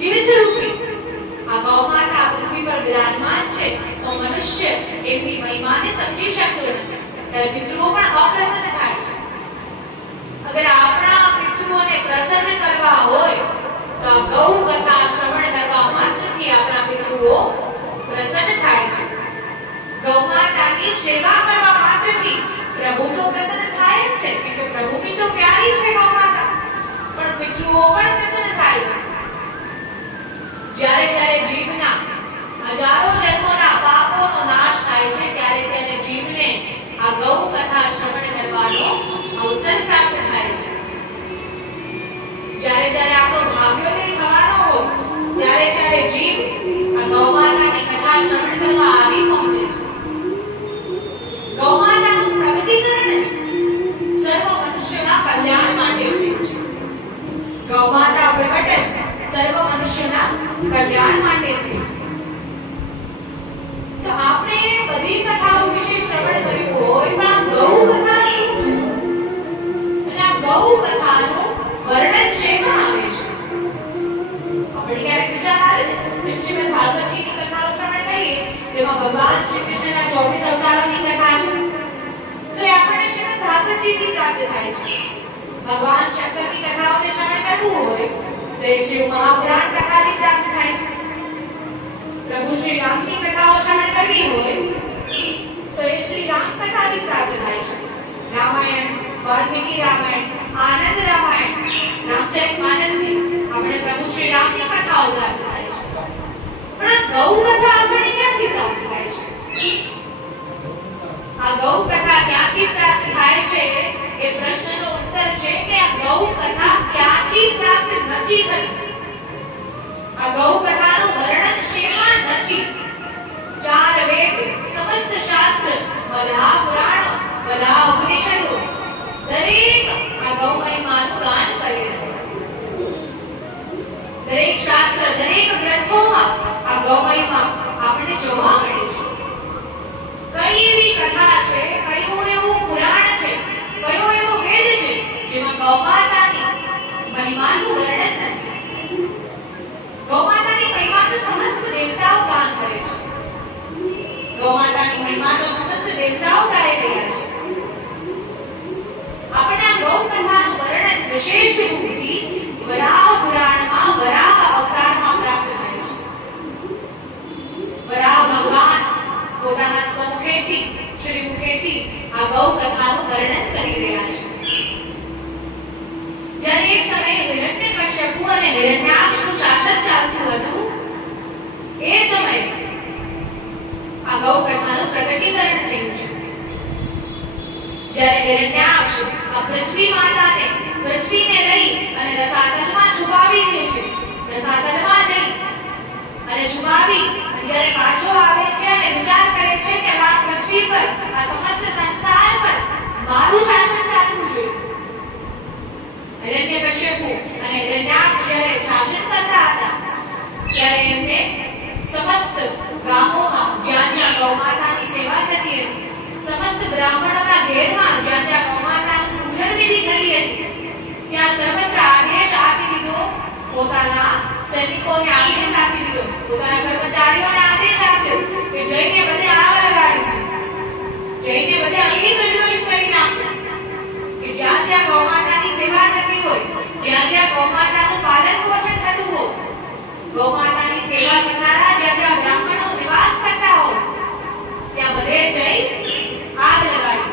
તીર્થરૂપી આ ગૌમાતા પૃથ્વી પર બિરાજમાન છે. તો મનુષ્ય એમની મહિમાને સમજી શકતો નથી. ત્યારે પિતૃઓ પણ અપ્રસન્ન થાય છે. અગર આપણા પિતૃઓને પ્રસન્ન કરવા હોય, તો ગૌ કથા શ્રવણ કરવા માત્રથી આપણા પિતૃઓ પ્રસન્ન થાય છે. ગૌ સેવા કરવા માત્રથી પ્રભુ તો પ્રસન્ન થાય જ છે. કે પ્રભુની તો પ્યારી છે ગૌ માતા પણ પિતૃઓ પણ પ્રસન્ન થાય છે. જ્યારે જ્યારે જીવના હજારો જન્મોના પાપોનો નાશ થાય છે, ત્યારે ત્યારે જીવને આ ગૌ કથા શ્રવણ કરવાનો અવસર પ્રાપ્ત થાય છે. જ્યારે જ્યારે આપણો ભાગ્યોદય થવાનો હોય, ત્યારે ત્યારે જીવ આ ગૌ માતાની કથા શ્રવણ કરવા આવી પહોંચે છે. ગૌ માતાનું પ્રગટીકરણ સર્વ મનુષ્યના કલ્યાણ માટે થયું છે. ગૌ માતા પ્રગટ સર્વ કલ્યાણ માટે છે. તો આપણે બધી કથાઓ વિશે શ્રવણ કર્યું હોય, પણ આ ગૌ કથા શું છે? અને આ ગૌ કથાનું વર્ણન શેમાં આવે છે? આપણે ક્યારેક વિચાર આવે ને શ્રીમદ ભાગવતજીની કથાઓ શ્રવણ કરીએ, તેમાં ભગવાન શ્રી કૃષ્ણના 24 અવતારોની કથા છે. તો એ આપણને શ્રીમદ ભાગવતજીથી પ્રાપ્ત થાય છે. ભગવાન શંકરની કથાઓને શ્રવણ કરવું હોય, તો એ શિવ મહાપુરાણ કથાથી પ્રાપ્ત થાય છે પ્રભુ શ્રી રામની કથાઓ શ્રવણ કરવી હોય તો એ શ્રી રામ કથાથી પ્રાપ્ત થાય છે રામાયણ વાલ્મીકી રામાયણ આનંદ રામાયણ રામચરિત માનસથી આપણે પ્રભુ શ્રી રામની કથાઓ પ્રાપ્ત થાય છે પણ આ ગૌ કથા આપણને ક્યાંથી પ્રાપ્ત થાય છે આ ગૌ કથા ક્યાંથી પ્રાપ્ત થાય છે એ પ્રશ્નનો ઉત્તર છે કે આ ગૌ કથા ક્યાંથી પ્રાપ્ત નથી થતી આ ગૌ કથાનું વર્ણન શેમાં નથી ચાર વેદ, સમસ્ત શાસ્ત્ર બધા પુરાણો બધા ઉપનિષદો દરેક આ ગૌ મહિમાનું ગાન કરે છે. દરેક શાસ્ત્ર, દરેક ગ્રંથોમાં આ ગૌ મહિમા આપણે જોવા મળે છે. કઈ એવી કથા છે, કયું એવું પુરાણ છે, કયો એવો વેદ છે, જેમાં ગૌ માતાની મહિમાનું વર્ણન નથી? ગૌમાતાની મહિમા તો સમસ્ત દેવતાઓ ગાન કરે છે. ગૌમાતાની મહિમા તો સમસ્ત દેવતાઓ ગાઈ રહ્યા છે. આપણે ગૌ કથાનું વર્ણન વિશેષ રૂપથી વરાહ પુરાણમાં, વરાહ અવતારમાં પ્રાપ્ત થાય છે. વરાહ ભગવાન પોતાના સ્વમુખેથી શ્રી મુખેથી આ ગૌ કથાનું વર્ણન કરી રહ્યા છે. જ્યારે એક સમયે હિરણ્યકશ્યપુ અને હિરણ્યાક્ષનું શાસન ચાલતું હતું, એ સમયે આ ગૌ કથાનું પ્રગટીકરણ થયું છે. જ્યારે હિરણ્યાક્ષ આ પૃથ્વી માતાને, પૃથ્વીને લઈ અને રસાતલમાં છુપાવી દે છે, રસાતલમાં જઈ અને છુપાવી જ્યારે પાછો આવે છે અને વિચાર કરે છે કે આ પૃથ્વી પર, આ સમસ્ત સંસાર પર મારું શાસન ચાલવું જોઈએ હિરણ્યકશ્યપુ અને હિરણ્યાક્ષ જ્યારે શાસન કરતા હતા, ત્યારે એમને સમસ્ત ગામોમાં જ્યાં જ્યાં ગૌમાતાની સેવા થતી હતી, સમસ્ત બ્રાહ્મણોના ઘેરમાં જ્યાં જ્યાં ગૌમાતાનું પૂજન વિધિ થતી હતી, ત્યાં સર્વત્ર આદેશ આપી દીધો, પોતાના સૈનિકોને આદેશ આપી દીધો, પોતાના કર્મચારીઓને આદેશ આપ્યો કે જઈને બધે આગ લગાડી જઈને બધે અગ્નિ પ્રજ્વલિત કરી નાખ્યો કે જ્યાં જ્યાં ગૌ માતાની સેવા થતી હોય. જ્યાં જ્યાં ગૌ માતાનું પાલન પોષણ થતું હોય ગૌ માતાની સેવા કરનારા જ્યાં જ્યાં બ્રાહ્મણો નિવાસ કરતા હોય, ત્યાં બધે જઈ આગ લગાડી.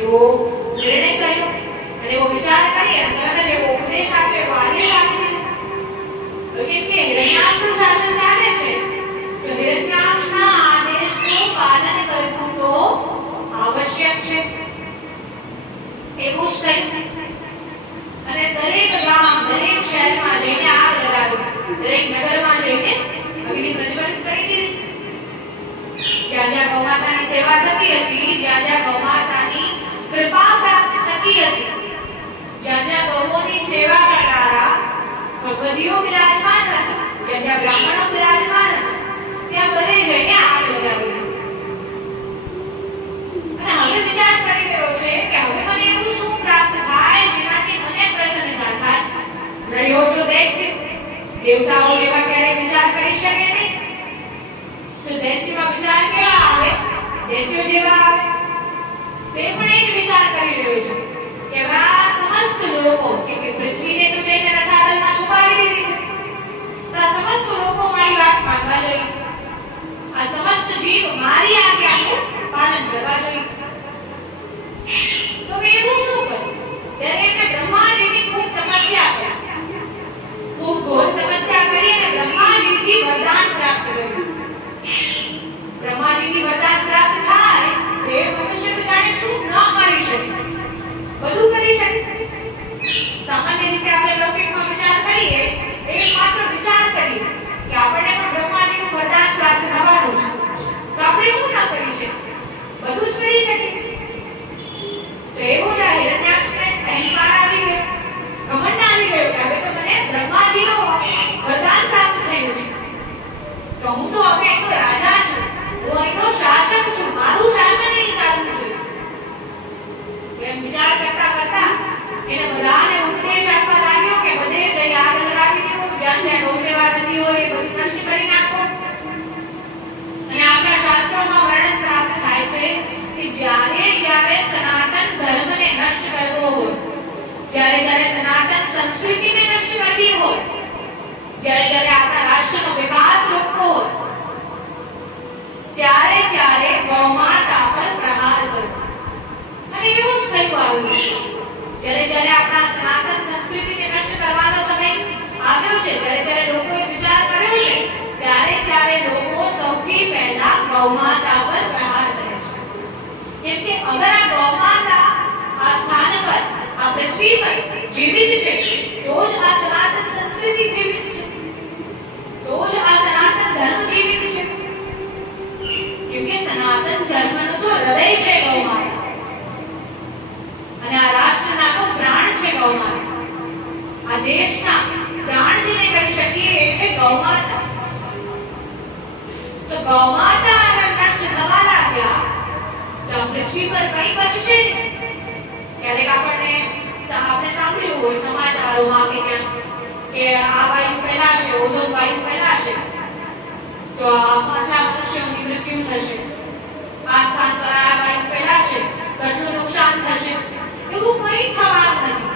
એવો નિર્ણય કર્યો અને એવો વિચાર કરી તરત જ એવો ઉપદેશ આપ્યો, એવો આદેશ આપી દીધો. કેમ કે હિરણ્યાક્ષનું શાસન ચાલે છે, તો હિરણ્યાક્ષના આદેશનું પાલન કરવું તો આવશ્યક છે. એવું જ થયું અને દરેક ગામ, દરેક શહેરમાં જઈને આગ લગાવી. દરેક નગરમાં જઈને અગ્નિ પ્રજ્વલિત કરી દીધી. જ્યાં જ્યાં ગૌ માતાની સેવા થતી હતી, જ્યાં જ્યાં ગૌ માતાની કૃપા પ્રાપ્ત થતી હતી, જ્યાં જ્યાં ગૌઓની સેવા કરનારા ભગવદીઓ બિરાજમાન હતા, જ્યાં જ્યાં બ્રાહ્મણો બિરાજમાન હતા, ત્યાં બધે જઈને આગ લગાવી દીધી અને હવે વિચાર કરી રહ્યો છે કે હવે મને એવું રહ્યો તો દૈત્ય દેવતાઓ જેવા ક્યારે વિચાર કરી શકે નહીં. તો દૈત્યમાં વિચાર કેવા આવે? દૈત્યો જેવા આવે. તે પણ એ જ વિચાર કરી રહ્યો છે કે વા સમસ્ત લોકો કે પૃથ્વીને તો જઈને રસાતલમાં છુપાવી દીધી છે. તો આ સમસ્ત લોકો મારી વાત માનવા જોઈએ. આ સમસ્ત જીવ મારી આજ્ઞાનું પાલન કરવા જોઈએ. તો મેં એવું શું કર્યું? ત્યારે એમને બ્રહ્માજીની ખૂબ તપસ્યા કરી ખૂબ ઘોર તપસ્યા કરી અને બ્રહ્માજીથી વરદાન પ્રાપ્ત કર્યું. બ્રહ્માજીથી વરદાન પ્રાપ્ત થાય તો એ મનુષ્ય તો જાણે શું ન કરી શકે? બધું કરી શકે. સામાન્ય રીતે આપણે લૌકિકમાં વિચાર કરીએ એ માત્ર વિચાર કરીએ કે આપણને પણ બ્રહ્માજીનું વરદાન પ્રાપ્ત થવાનું છે. તો આપણે શું ન કરી શકીએ? બધું જ કરી શકીએ તો એવો જ આ હિરણ્યાક્ષને અહંકાર આવી ગયો ઘમંડ આવી ગયો કે હવે તો મને બ્રહ્માજીનો વરદાન પ્રાપ્ત થયું છે તો હું તો હવે એનો રાજા છું હું એનો શાસક છું મારું શાસન અહીં ચાલવું જોઈએ એમ વિચાર કરતા કરતા એને બધાને ઉપદેશ આપવા લાગ્યો કે બધે જઈ આગ લગાવી દો જ્યાં જ્યાં ગૌ સેવા થતી હોય એ બધી નષ્ટ કરી નાખો અને આપણા શાસ્ત્રોમાં વર્ણન પ્રાપ્ત થાય છે કે જ્યારે જ્યારે સનાતન ધર્મને નષ્ટ કરવો હોય જ્યારે જ્યારે સનાતન સંસ્કૃતિને નષ્ટ કરવી હોય, જ્યારે જ્યારે આપણા રાષ્ટ્રનો વિકાસ રોકવો હોય, ત્યારે ત્યારે ગૌમાતા પર પ્રહાર કરો. અને એવું જ થયું આવ્યું છે જ્યારે જ્યારે આપણા સનાતન સંસ્કૃતિને નષ્ટ કરવાનો સમય આવ્યો છે, જ્યારે જ્યારે લોકોએ વિચાર કર્યો છે, ત્યારે ત્યારે લોકો સૌથી પહેલા ગૌમાતા પર પ્રહાર કરે છે કેમ કે અગર આ ગૌમાતા આ સ્થાન પર આ જીવિત છે. તો જ આ સનાતન સંસ્કૃતિ જીવિત છે. તો જ આ સનાતન ધર્મ જીવિત છે. કેમકે સનાતન ધર્મનું તો હૃદય છે ગૌમાતા. અને આ રાષ્ટ્રના તો પ્રાણ છે ગૌમાતા. આ દેશના પ્રાણ જેને કહી શકીએ એ છે ગૌમાતા. તો ગૌમાતા અગર નષ્ટ થવા લાગ્યા, તો પૃથ્વી પર કઈ બચશે ને ક્યારેક આપણને આપણે સાંભળ્યું હોય સમાચારોમાં કે ક્યાં કે આ વાયુ ફેલાશે, ઓઝોન વાયુ ફેલાશે, તો આટલા મનુષ્યોની મૃત્યુ થશે. આ સ્થાન પર આ વાયુ ફેલાશે, કેટલું નુકસાન થશે, એવું કંઈ થવાનું નથી.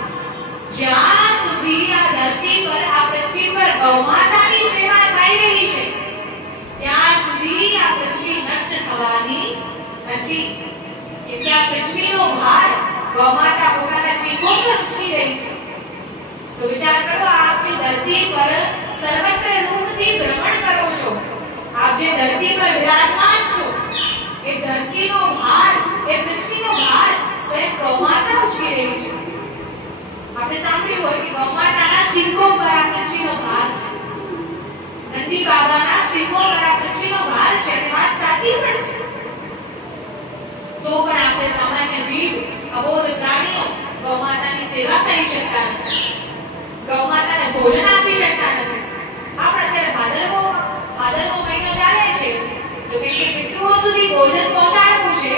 જ્યાં સુધી આ ધરતી પર, આ પૃથ્વી પર ગૌમાતાની સેવા થઈ રહી છે, ત્યાં સુધી આ પૃથ્વી નષ્ટ થવાની નથી. કેમ કે આ પૃથ્વીનો ભાર ગૌમાતા પોતાના સિંહો પર ઉછળી રહી છે. તો વિચાર કરો, આપ જે ધરતી પર સર્વત્ર રૂપથી ભ્રમણ કરો છો, આપ જે ધરતી પર વિરાજમાન છો, એ ધરતીનો ભાર, એ પૃથ્વીનો ભાર સ્વયં ગૌમાતા ઉચકી રહી છે. આપણે સાંભળ્યું હોય કે ગૌમાતાના સિંહો પર આ પૃથ્વીનો ભાર છે. નંદી બાબાના સિંહો પર આ પૃથ્વીનો ભાર છે અને વાત સાચી પણ છે. તો પણ આપણે સામાન્ય જીવ અબોધ પ્રાણીઓ ગૌમાતાની સેવા કરી શકતા નથી. ગૌમાતાને ભોજન આપી શકતા નથી. આપણે અત્યારે ભાદરવો ભાદરવો મહિનો ચાલે છે. તો કેટલીક મિત્રો સુધી ભોજન પહોંચાડવું છે,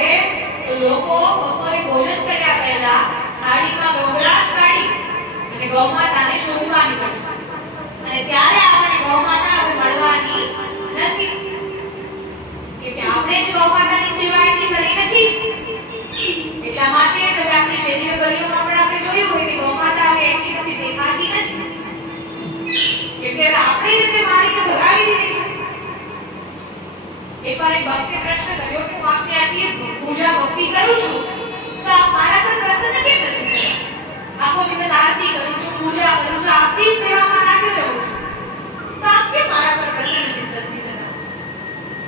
તો લોકો બપોરે ભોજન કર્યા પહેલા થાળીમાં ગોગળાસ કાઢી અને ગૌમાતાને શોધવાની પડશે અને ત્યારે આપણને ગૌમાતા હવે મળવાની નથી. કે આપણે જ ગૌમાતાની સેવા એટલી કરી નથી. એટલા માટે જ હવે આપણી શેરીઓ હોય એટલી બધી નથી. એટલે આપણે જ એમને મારીને છે. એક ભક્તે પ્રશ્ન કર્યો કે હું આપની આટલી પૂજા ભક્તિ કરું છું, તો આપ મારા પર પ્રસન્ન કેમ નથી આખો દિવસ આરતી કરું છું, પૂજા કરું છું, આપની સેવામાં લાગ્યો રહું છું. તો આપ કેમ મારા પર પ્રસન્ન નથી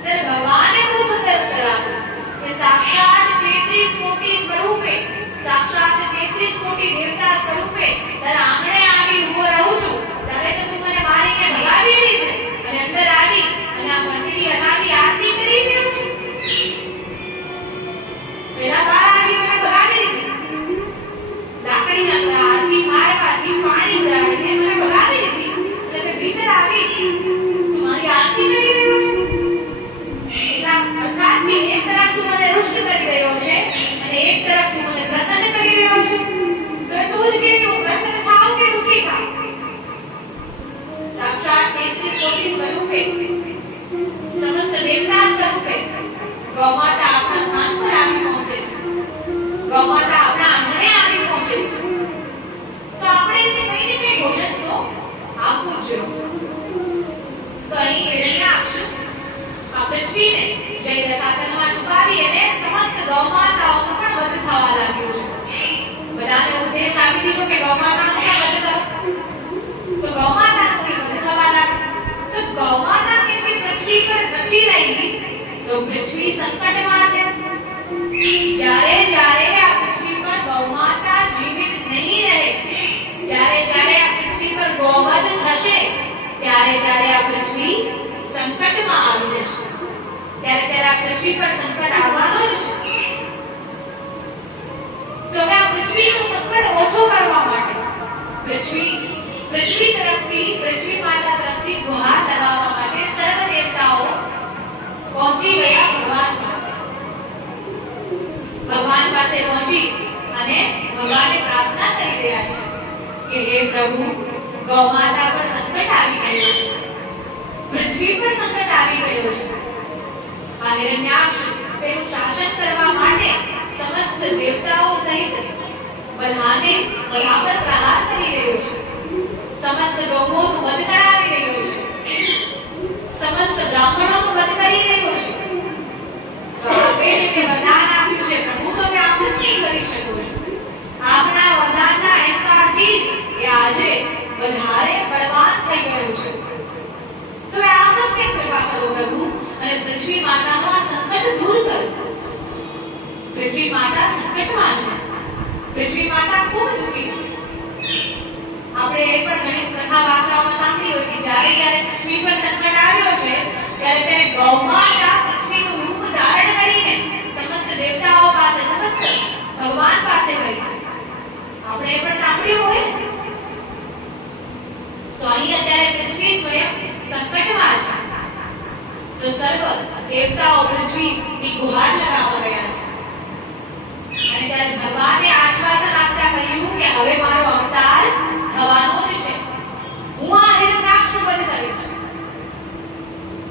ત્યારે ભગવાને બહુ સુંદર ઉત્તર આપ્યો. કે સાક્ષાત 33 કોટી સ્વરૂપે, સાક્ષાત 33 કોટી દેવતા સ્વરૂપે તારા આંગણે આવી ઊભો રહું છું. ત્યારે તો તું મને મારીને ભગાવી રહી છે. અને અંદર આવી અને આ ઘંટડી હલાવી આરતી કરી રહ્યો છે પેલા બહાર આવી મને ભગાવી દીધી લાકડીના હાથથી મારવાથી પાણી ઉડાડીને મને ભગાવી દીધી તેત્રીસ કોટી સ્વરૂપે સમસ્ત દેવતા સ્વરૂપે ગૌમાતા આપણા સ્થાન પર આવી પહોંચે છે ગૌમાતા આપણા આંગણે આવી પહોંચે છે તો આપણે એમને કઈ ને કઈ ભોજન તો આપવું જ જોઈએ તો અહીં હિરણ્યાક્ષ આ પૃથ્વીને જય રસાતલમાં છુપાવી અને સમસ્ત ગૌમાતાઓનો પણ વધ થવા લાગ્યો છે. બધાને ઉપદેશ આપી દીધો કે ગૌમાતાનો પણ વધ કરો. તો ગૌમાતાનો કોઈ વધ થવા લાગ્યો તો ગૌમાતા કેમ કે પૃથ્વી પર નથી રહી તો પૃથ્વી સંકટમાં છે. જ્યારે જ્યારે આ પૃથ્વી પર ગૌમાતા જીવિત નહીં રહે, જ્યારે જ્યારે આ પૃથ્વી પર ગૌવધ થશે, ત્યારે ત્યારે આ પૃથ્વી સંકટમાં આવી જશે. ત્યારે ત્યારે આ પૃથ્વી પર સંકટ આવવાનો જ છે. તો હવે આ પૃથ્વીનો સંકટ ઓછો કરવા માટે પૃથ્વી પૃથ્વી તરફથી, પૃથ્વી માતા તરફથી ગુહાર લગાવવા માટે સર્વ દેવતાઓ પહોંચી ગયા ભગવાન પાસે. ભગવાન પાસે પહોંચી અને ભગવાને પ્રાર્થના કરી રહ્યા છે કે હે પ્રભુ ગૌ માતા પર સંકટ આવી ગયું છે. પૃથ્વી પર સંકટ આવી ગયું છે. આ હિરણ્યાક્ષ તેનું શાસન કરવા માટે સમસ્ત દેવતાઓ સહિત બધાને બધા પર પ્રહાર કરી રહ્યો છે. સમસ્ત ગૌઓનું વધ કરાવી રહ્યો છે. સમસ્ત બ્રાહ્મણોનું વધ કરી રહ્યો છે. તો આપે જેમને વરદાન આપ્યું છે, પ્રભુ તમે આપ જ નહીં કરી શકો છો? આપના વરદાનના અહંકારથી જ એ આજે વધારે બળવાન થઈ ગયો છે. તો આપ જ કંઈક કૃપા કરો, પ્રભુ? અને પૃથ્વી માતાનો આ સંકટ દૂર કરો. પૃથ્વી માતા સંકટમાં છે. પૃથ્વી માતા ખૂબ દુઃખી છે. આપણે એ પણ ઘણી કથા વાર્તાઓમાં સાંભળી હોય કે જ્યારે જ્યારે પૃથ્વી પર સંકટ આવ્યો છે, ત્યારે ત્યારે ગૌમાતા પૃથ્વીનું રૂપ ધારણ કરીને સમસ્ત દેવતાઓ પાસે, સમસ્ત ભગવાન પાસે ગઈ છે. આપણે એ પણ સાંભળ્યું હોય તો અહીં અત્યારે પૃથ્વી સ્વયં સંકટમાં છે. તો સર્વ દેવતાઓ પૃથ્વીની ગુહાર લગાવવા ગયા છે. અને ત્યારે ભગવાને આશ્વાસન આપતા કહ્યું કે હવે મારો અવતાર થવાનો જ છે. હું આ હિરણ્યાક્ષનું વધ કરીશ.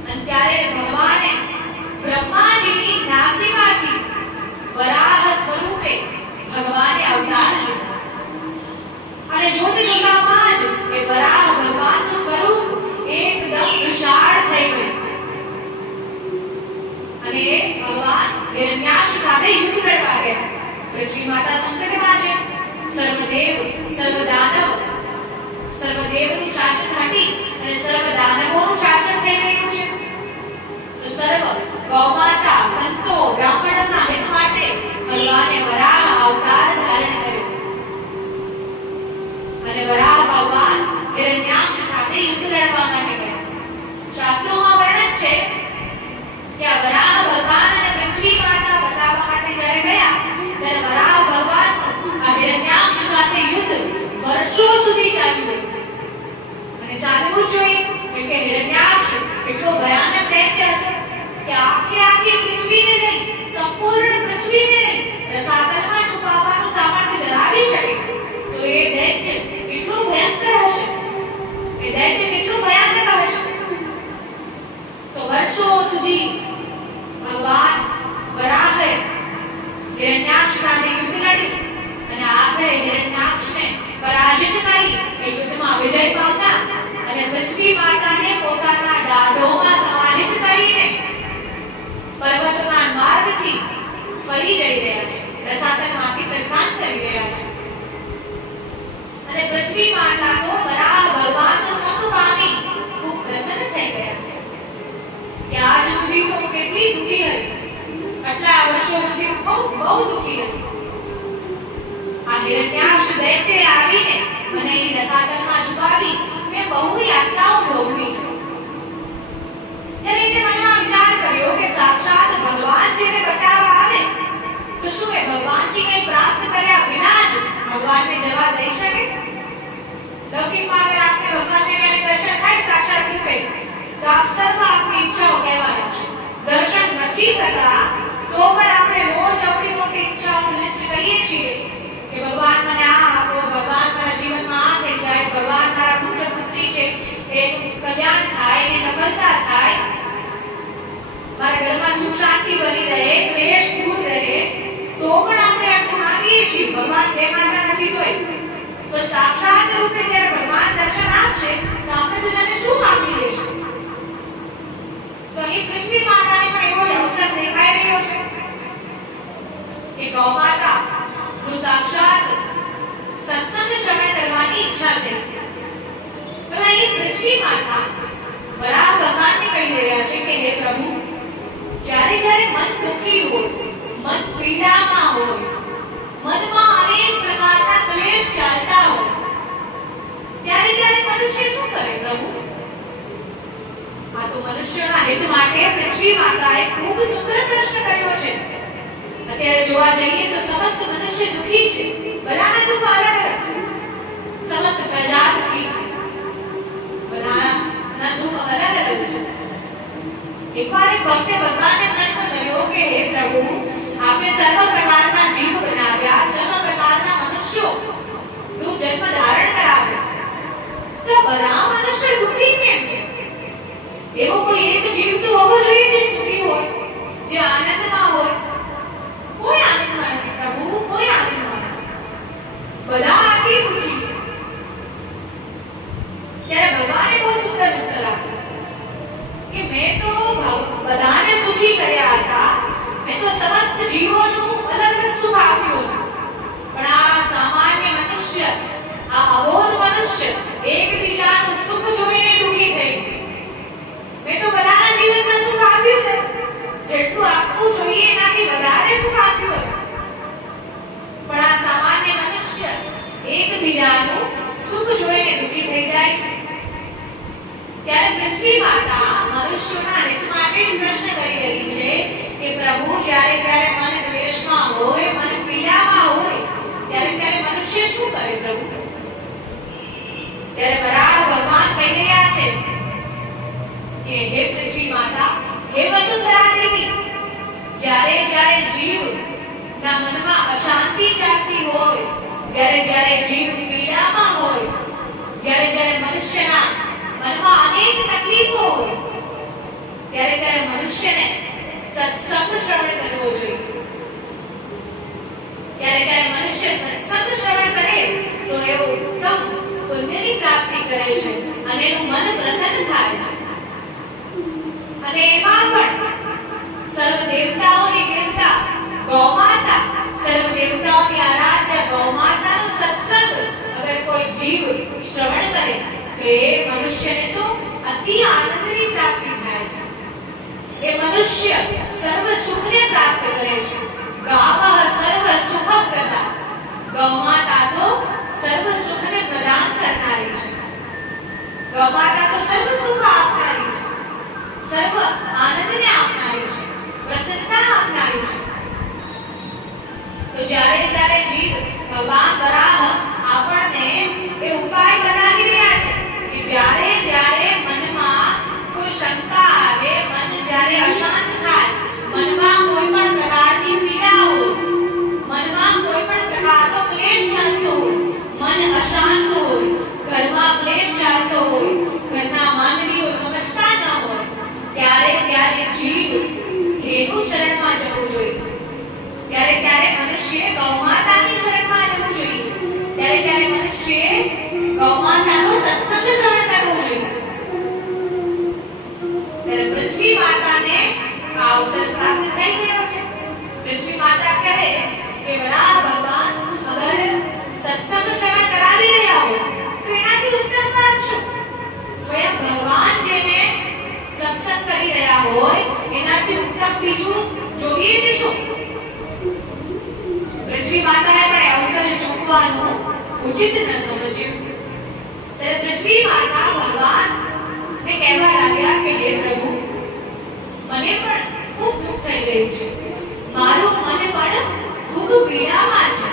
અને ત્યારે ભગવાને બ્રહ્માજીની નાસિકાથી વરાહ સ્વરૂપે ભગવાને અવતાર લીધો. અને જોત જોતામાં જ એ વરાહ ભગવાનનું સ્વરૂપ એકદમ વિશાળ થઈ ગયું. અને ભગવાન હિરણ્યાક્ષ સાથે યુદ્ધ લડવા ગયા. પૃથ્વી માતા સંકટમાં છે. સર્વદેવ, સર્વદાનવ, સર્વદેવનું શાસન હટી અને સર્વદાનવોનું શાસન થઈ રહ્યું છે. તો સર્વ ગૌમાતા, સંતો, બ્રાહ્મણોના હિત માટે ભગવાને વરાહ અવતાર ધારણ કર્યો. અને વરાહ ભગવાન હિરણ્યાક્ષ સાથે યુદ્ધ લડવા માટે ગયા. શાસ્ત્રોમાં વર્ણન છે કે વરાહ ભગવાન અને પૃથ્વી માતા બચાવવા માટે જ્યારે ગયા, ત્યારે વરાહ ભગવાન આ હિરણ્યાક્ષ સાથે યુદ્ધ વર્ષો સુધી ચાલ્યું હતું. અને ચાલવું જ જોઈએ, કેમ કે હિરણ્યાક્ષ એટલો ભયાનક દૈત્ય હતો કે આખે આખી પૃથ્વીને નહીં સંપૂર્ણ પૃથ્વીને નહીં રસાતલમાં છુપાવવાનું સામર્થ્ય ધરાવી શકે, તો એ દૈત્ય કેટલું ભયંકર હશે? એ દૈત્ય કેટલું ભયાનક હશે? તો વર્ષો સુધી ભગવાન વરાહે હિરણ્યાક્ષ સાથે યુદ્ધ લડ્યું અને આખરે હિરણ્યાક્ષને પરાજિત કરી એ યુદ્ધમાં વિજય પામતા અને પૃથ્વી માતાને પોતાના દાઢોમાં સમાહિત કરીને પર્વતોના માર્ગથી ફરી જઈ રહ્યા છે, રસાતલમાંથી પ્રસ્થાન કરી રહ્યા છે. અને પૃથ્વી માતા તો વરાહ ભગવાનનો સંગ પામી ખૂબ પ્રસન્ન થઈ ગયા. કે આજ સુધી તો હું કેટલી દુખી હતી. આટલા વર્ષો સુધી હું બહુ બહુ દુખી હતી. આ હિરણ્યાક્ષ દૈત્યએ આવીને મને અહીં રસાતલમાં છુપાવી મેં બહુ યાતનાઓ ભોગવી છે. ત્યારે એમને મનમાં વિચાર કર્યો કે સાક્ષાત ભગવાન જેને બચાવવા આવે, તો શું એ ભગવાનથી કંઈ પ્રાપ્ત કર્યા વિના જ ભગવાનને જવા દઈ શકે? લૌકિકમાં અગર આપને ભગવાનને ક્યારે દર્શન થાય સાક્ષાત રૂપે તો આપ સર્વ આપની ઈચ્છાઓ કહેવાના છે દર્શન નથી થતા તો પણ આપણે રોજ આપણી મોટી ઈચ્છાઓની લિસ્ટ કરીએ છીએ કે ભગવાન મને આ આપો ભગવાન મારા જીવનમાં આ થઈ જાય ભગવાન મારા પુત્ર પુત્રી છે એનું કલ્યાણ શાંતિ બની રહે, ક્લેશ દૂર રહે, તો પણ આપણે આટલું માંગીએ છીએ. ભગવાન બે માતા નથી તોય તો સાક્ષાત રૂપે જ્યારે ભગવાન દર્શન આપશે, તો આપણે તો જાણે શું માંગી લેશું? તો અહીં પૃથ્વી માતાને પણ એવો અવસર દેખાઈ રહ્યો છે. કે ગૌ માતા, નું સાક્ષાત સત્સંગ શ્રવણ કરવાની ઈચ્છા થઈ છે. હવે અહીં પૃથ્વી માતા વરાહ ભગવાનને કહી રહ્યા છે કે, હે પ્રભુ જ્યારે જ્યારે મન દુખી હોય, મન પીડામાં હોય, મનમાં અનેક પ્રકારના ક્લેશ ચાલતા હોય, ત્યારે ત્યારે મનુષ્ય શું કરે પ્રભુ? આ તો મનુષ્યના હિત માટે પૃથ્વી માતાએ ખૂબ સુંદર પ્રશ્ન કર્યો છે. અત્યારે જોવા જઈએ તો સમસ્ત મનુષ્ય દુખી છે, બધાના દુઃખ અલગ અલગ છે. સમસ્ત પ્રજા દુખી છે, બધાના દુઃખ અલગ અલગ છે. એકવાર એક ભક્તે ભગવાનને પ્રશ્ન કર્યો કે, હે પ્રભુ, આપે સર્વ પ્રકારના જીવ બનાવ્યા, સર્વ પ્રકારના મનુષ્યો નું જન્મ ધારણ કરાવ્યો. તો બધા મનુષ્ય દુઃખી કેમ છે? એવો કોઈ એક જીવ તો હોવો જોઈએ જે સુખી હોય, જે આનંદમાં હોય. કોઈ આનંદમાં નથી, પ્રભુ, કોઈ આનંદમાં નથી. બધા આથી દુઃખી છે. ત્યારે ભગવાને બહુ સુંદર ઉત્તર આપ્યો કે મેં તો ભગ- બધાને સુખી કર્યા હતા. મેં તો સમસ્ત જીવોનું અલગ અલગ સુખ આપ્યું હતું. પણ આ સામાન્ય મનુષ્ય, આ અબોધ મનુષ્ય એકબીજાનું સુખ જોઈને દુઃખી થઈ મેં તો બધાના જીવનમાં સુખ આપ્યું હતું. જેટલું આપવું જોઈએ એનાથી વધારે સુખ આપ્યું હતું. પણ આ સામાન્ય મનુષ્ય એકબીજાનું સુખ જોઈને દુઃખી થઈ જાય છે. ત્યારે પૃથ્વી માતા મનુષ્યોના હિત માટે જ પ્રશ્ન કરી રહી છે કે પ્રભુ, જ્યારે જ્યારે મને દ્વેષમાં હોય, મને પીડામાં હોય, ત્યારે ત્યારે મનુષ્ય શું કરે પ્રભુ? ત્યારે વરાહ ભગવાન કહી રહ્યા છે કે હે પૃથ્વી માતા, હે વસુંધરા દેવી, જ્યારે જ્યારે જીવ ના મનમાં અશાંતિ જાગતી હોય, જ્યારે જ્યારે જીવ પીડામાં હોય, જ્યારે જ્યારે મનુષ્યના મનમાં અનેક તકલીફો હોય ત્યારે ત્યારે મનુષ્યને સત્સંગ શ્રવણ કરવો જોઈએ. ત્યારે ત્યારે મનુષ્ય સત્સંગ શ્રવણ કરે તો એ ઉત્તમ પુણ્યની પ્રાપ્તિ કરે છે અને એનું મન પ્રસન્ન થાય છે. અને એમાં પણ સર્વ દેવતાઓની દેવતા ગૌમાતા, સર્વ દેવતાઓની આરાધ્ય ગૌમાતાનો સત્સંગ અગર કોઈ જીવ શ્રવણ કરે તો એ મનુષ્યને તો અતિ આનંદની પ્રાપ્તિ એ મનુષ્ય સર્વ સુખને પ્રાપ્ત કરે છે. ગાવઃ સર્વ સુખ પ્રદા ગૌમાતા તો સર્વ સુખને પ્રદાન કરનારી છે. ગૌમાતા તો સર્વ સુખ આપનારી છે. સર્વ આનંદને આપનારી છે. પ્રસન્નતા આપનારી છે. તો જ્યારે જ્યારે જીવ ભગવાન વરાહ આપણને એ ઉપાય બનાવી રહ્યા છે કે જ્યારે જ્યારે મનમાં કોઈ શંકા આવે, મન જ્યારે અશાંત થાય, મનમાં કોઈ પણ પ્રકારની પીડા હોય, મનમાં કોઈ પણ પ્રકારનો ક્લેશ ચાલતો હોય, મન અશાંત હોય, ઘરમાં ક્લેશ ચાલતો હોય, ઘરના માનવીઓ સમજતા ન હોય, ત્યારે ત્યારે જીવ જેનું શરણમાં જવું જોઈએ. ત્યારે ત્યારે મનુષ્ય ગૌમાતાની શરણમાં જવું જોઈએ. ત્યારે ત્યારે મનુષ્ય ગૌમાતાનો સત્સંગ શ્રવણ કરવો જોઈએ. ત્યારે પૃથ્વી માતાને આ અવસર પ્રાપ્ત થઈ ગયો છે. પૃથ્વી માતા કહે કે વરાહ ભગવાન અગર સત્સંગ શ્રવણ કરાવી રહ્યા હો તો એનાથી ઉત્તમ વાત શું સ્વયં ભગવાન જેને સત્સંગ કરી રહ્યા હોય એનાથી ઉત્તમ બીજું જોઈએ જ શું પૃથ્વી માતાએ પણ એ અવસર ચૂકવાનું ઉચિત ન સમજ્યું ત્યારે પૃથ્વી માતા ભગવાન ને કહેવા લાગ્યા કે હે પ્રભુ મને પણ ખૂબ દુઃખ થઈ રહ્યું છે મારું મન પણ ખૂબ પીડામાં છે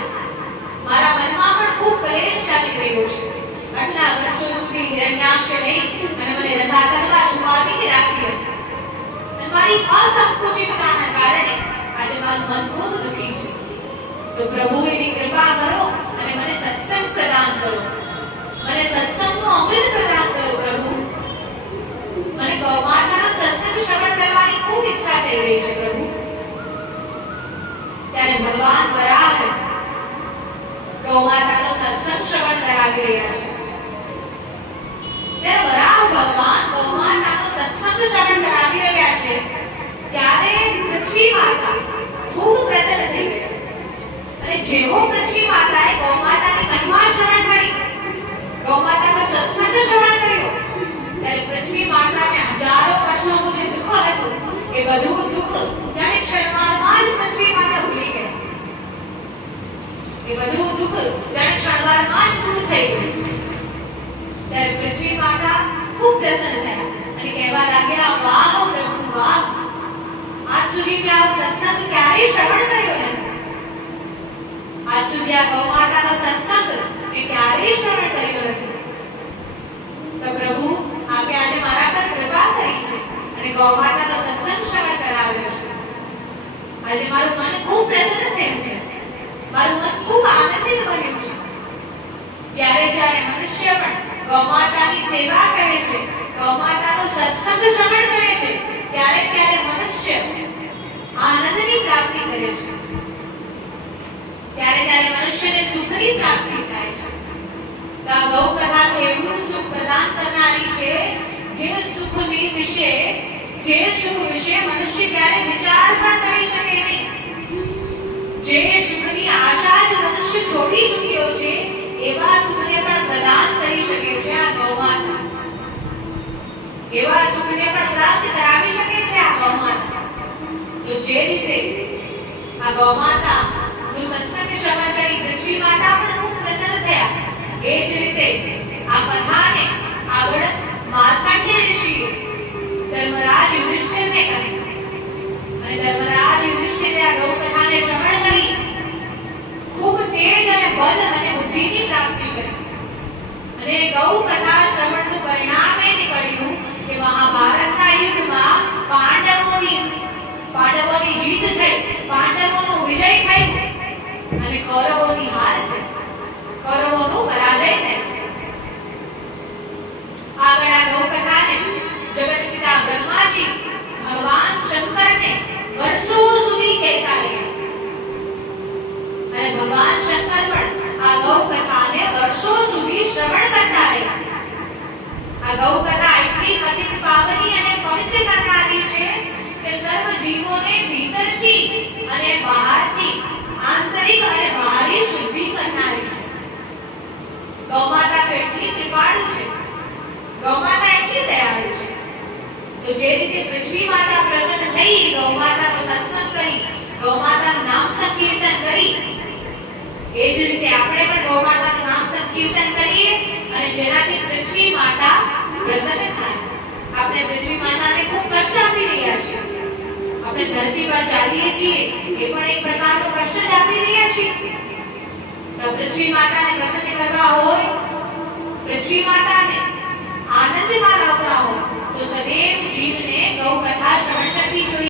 મારા મનમાં પણ ખૂબ કલેશ ચાલી રહ્યો છે આટલા વર્ષો સુધી હિરણ્યાક્ષ લઈ અને મને રસાતલમાં છુપાવીને રાખી હતી અને મારી અસંકુચિતતાના કારણે આજે મારું મન ખૂબ દુઃખી છે તો પ્રભુ એવી કૃપા કરો અને મને સત્સંગ પ્રદાન કરો. મને સત્સંગનું અમૃત પ્રદાન કરો પ્રભુ. મને ગૌમાતાનો સત્સંગ શ્રવણ કરવાની ખૂબ ઈચ્છા થઈ રહી છે પ્રભુ. ત્યારે ભગવાન વરાહ ગૌમાતાનો સત્સંગ શ્રવણ કરાવી રહ્યા છે. ત્યારે વરાહ ભગવાન ગૌમાતાનો સત્સંગ શ્રવણ કરાવી રહ્યા છે. ત્યારે પૃથ્વી માતા ખૂબ પ્રસન્ન થઈ ગઈ. અને જેવો પૃથ્વી માતાએ ગૌમાતાની મહિમા શ્રવણ કરી, ગૌમાતાનો સત્સંગ શ્રવણ કર્યો, ત્યારે પૃથ્વી માતાને હજારો વર્ષોનું જે દુઃખ હતું, એ બધું દુઃખ જાણે ક્ષણવારમાં જ પૃથ્વી માતા ભૂલી ગઈ. એ બધું દુઃખ જાણે ક્ષણવારમાં જ દૂર થઈ ગયું. ત્યારે પૃથ્વી માતા ખૂબ પ્રસન્ન થયા અને કહેવા લાગ્યા, વાહ પ્રભુ, વાહ! આજ સુધી મેં આવો સત્સંગ ક્યારેય શ્રવણ કર્યો નથી. આજ સુધી આ ગૌ માતાનો સત્સંગ મેં ક્યારેય શ્રવણ કર્યો નથી. તો પ્રભુ, આપે આજે મારા પર કૃપા કરી છે અને ગૌ માતાનો સત્સંગ શ્રવણ કરાવ્યો છે. આજે મારું મન ખૂબ પ્રસન્ન થયું છે. મારું મન ખૂબ આનંદિત બન્યું છે. જ્યારે જ્યારે મનુષ્ય પણ ગૌ માતાની સેવા કરે છે ગૌ માતાનો સત્સંગ શ્રવણ કરે છે, ત્યારે ત્યારે મનુષ્ય આનંદની પ્રાપ્તિ કરે છે ત્યારે ત્યારે મનુષ્યને સુખની પ્રાપ્તિ થાય છે. આ ગૌ કથા તો એવું સુખ પ્રદાન કરનારી છે, જે સુખની વિશે, જે સુખ વિશે મનુષ્ય ક્યારે વિચાર પણ કરી શકે નહીં. જે સુખની આશા જ મનુષ્ય છોડી ચૂક્યો છે, એવા સુખને પણ પ્રદાન કરી શકે છે આ ગૌ માતા. એવા સુખને પણ પ્રાપ્ત કરાવી શકે છે આ ગૌ માતા. તો જે રીતે આ ગૌમાતા નું સત્સંગ શ્રવણ કરી, પૃથ્વી માતા પણ ખૂબ પ્રસન્ન થયા. એ જ રીતે આ કથાને આગળ માર્કંડેય ઋષિએ ધર્મરાજ યુધિષ્ઠિરને કહી. અને ધર્મરાજ યુધિષ્ઠિરે આ ગૌ કથાને શ્રવણ કરી ખૂબ તેજ અને બલ અને બુદ્ધિની પ્રાપ્તિ કરી અને ગૌ કથા શ્રવણનું પરિણામ એ નીકળ્યું કે મહાભારતના યુદ્ધમાં પાંડવોની પાંડવોની જીત થઈ પાંડવોનો વિજય થયો અને કૌરવોની હાર થઈ કૌરવોનો પરાજય થયો આગળ આ ગૌ કથાને જગત પિતા બ્રહ્માજી ભગવાન શંકરને વર્ષો સુધી કહેતા રહ્યા અને ભગવાન શંકર પણ આ ગૌ કથાને વર્ષો સુધી શ્રવણ કરતા રહ્યા આ ગૌ કથા એટલી પતિત પાવની અને પવિત્ર કરનારી છે કે સર્વ જીવોને ભીતરથી અને બહારથી આંતરિક અને બાહરી શુદ્ધિ કરનારી છે ગૌ માતા તો એટલી કૃપાળુ છે. ગૌ માતા એટલી દયાળુ છે. તો જે રીતે પૃથ્વી માતા પ્રસન્ન થઈ ગૌ માતાનો સત્સંગ કરી ગૌ માતાનું નામ સંકીર્તન કરી, એ જ રીતે આપણે પણ ગૌ માતાનું નામ સંકીર્તન કરીએ અને જેનાથી પૃથ્વી માતા પ્રસન્ન થાય. આપણે પૃથ્વી માતાને ખૂબ કષ્ટ આપી રહ્યા છીએ. આપણે ધરતી પર ચાલીએ છીએ, એ પણ એક પ્રકારનો કષ્ટ જ આપી રહ્યા છીએ. તો પૃથ્વી માતાને પ્રસન્ન કરવા હોય, પૃથ્વી માતાને આનંદમાં લાવવા હોય, તો સદૈવ જીવને ગૌ કથા શ્રવણ કરવી જોઈએ.